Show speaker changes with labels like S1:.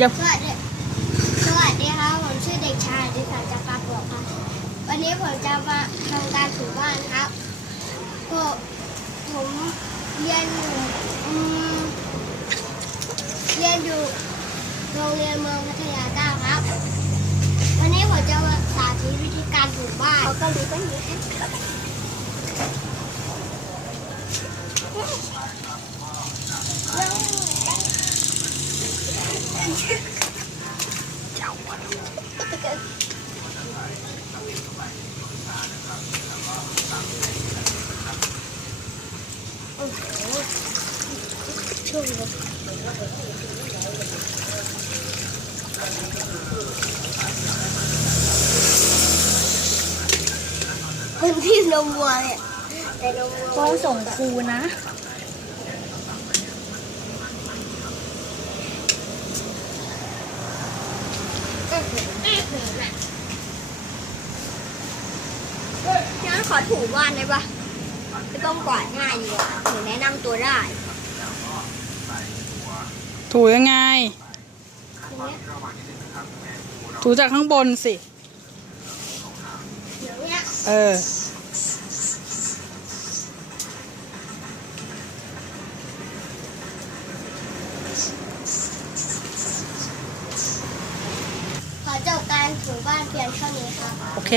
S1: อย่า
S2: สวัสดีสวัสดีครับผมชื่อเด็กชายดิสันจักรปวกครับ วันนี้ผมจะมาทำการถูบ้านครับผมผมเรียนอยู่อืมเรียนอยู่โรงเรียนเมืองพัทยาเก้าครับ วันนี้ผมจะมาสาธิตวิธีการถูบ้าน เขาก็รู้กัน ช่วงนี้พื้นที่นมวัวเนี่ยแต่นมวัว
S1: พ่อส่งครูนะะ
S2: งั้นขอถูบ้านได้ปะไม่ต้องกวาดง่ายดีกว่าหนูแนะนำตัวได้
S1: ถูยังไง
S2: ทีเนี้ย
S1: ถูจากข้างบนสิ
S2: เดี๋ยวเนี้ย
S1: เออ
S2: ขอจบการถูบ้านเพียงเท่านี้ครับ
S1: โอเค